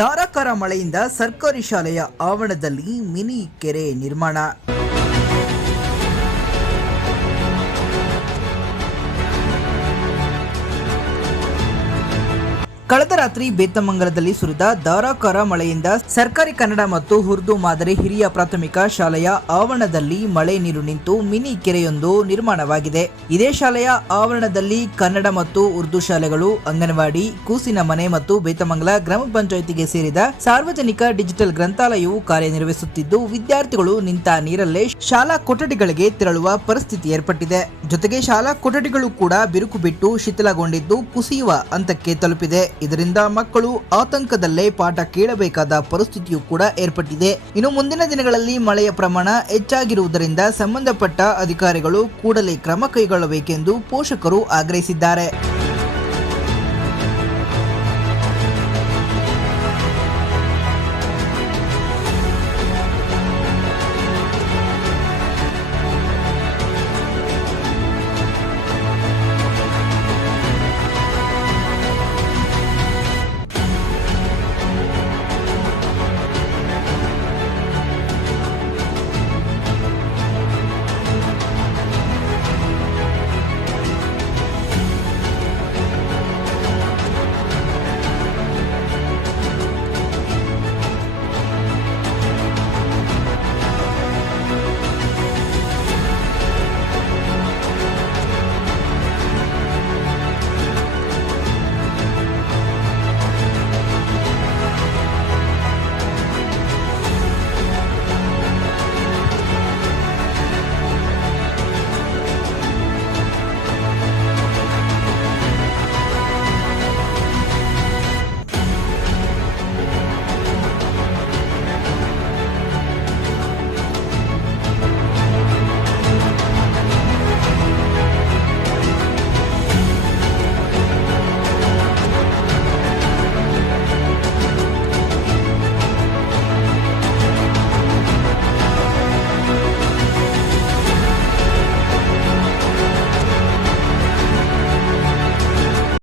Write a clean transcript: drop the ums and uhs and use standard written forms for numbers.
ಧಾರಾಕಾರ ಮಳೆಯಿಂದ ಸರ್ಕಾರಿ ಶಾಲೆಯ ಆವರಣದಲ್ಲಿ ಮಿನಿ ಕೆರೆ ನಿರ್ಮಾಣ. ಕಳೆದ ರಾತ್ರಿ ಬೇತಮಂಗಲದಲ್ಲಿ ಸುರಿದ ಧಾರಾಕಾರ ಮಳೆಯಿಂದ ಸರ್ಕಾರಿ ಕನ್ನಡ ಮತ್ತು ಉರ್ದು ಮಾದರಿ ಹಿರಿಯ ಪ್ರಾಥಮಿಕ ಶಾಲೆಯ ಆವರಣದಲ್ಲಿ ಮಳೆ ನೀರು ನಿಂತು ಮಿನಿ ಕೆರೆಯೊಂದು ನಿರ್ಮಾಣವಾಗಿದೆ. ಇದೇ ಶಾಲೆಯ ಆವರಣದಲ್ಲಿ ಕನ್ನಡ ಮತ್ತು ಉರ್ದು ಶಾಲೆಗಳು, ಅಂಗನವಾಡಿ, ಕೂಸಿನ ಮನೆ ಮತ್ತು ಬೇತಮಂಗಲ ಗ್ರಾಮ ಪಂಚಾಯಿತಿಗೆ ಸೇರಿದ ಸಾರ್ವಜನಿಕ ಡಿಜಿಟಲ್ ಗ್ರಂಥಾಲಯವು ಕಾರ್ಯನಿರ್ವಹಿಸುತ್ತಿದ್ದು, ವಿದ್ಯಾರ್ಥಿಗಳು ನಿಂತ ನೀರಲ್ಲೇ ಶಾಲಾ ಕೊಠಡಿಗಳಿಗೆ ತೆರಳುವ ಪರಿಸ್ಥಿತಿ ಏರ್ಪಟ್ಟಿದೆ. ಜೊತೆಗೆ ಶಾಲಾ ಕೊಠಡಿಗಳು ಕೂಡ ಬಿರುಕು ಬಿಟ್ಟು ಶಿಥಿಲಗೊಂಡಿದ್ದು ಕುಸಿಯುವ ಹಂತಕ್ಕೆ ತಲುಪಿದೆ. ಇದರಿಂದ ಮಕ್ಕಳು ಆತಂಕದಲ್ಲೇ ಪಾಠ ಕೇಳಬೇಕಾದ ಪರಿಸ್ಥಿತಿಯೂ ಕೂಡ ಏರ್ಪಟ್ಟಿದೆ. ಇನ್ನು ಮುಂದಿನ ದಿನಗಳಲ್ಲಿ ಮಳೆಯ ಪ್ರಮಾಣ ಹೆಚ್ಚಾಗಿರುವುದರಿಂದ ಸಂಬಂಧಪಟ್ಟ ಅಧಿಕಾರಿಗಳು ಕೂಡಲೇ ಕ್ರಮ ಕೈಗೊಳ್ಳಬೇಕೆಂದು ಪೋಷಕರು ಆಗ್ರಹಿಸಿದ್ದಾರೆ.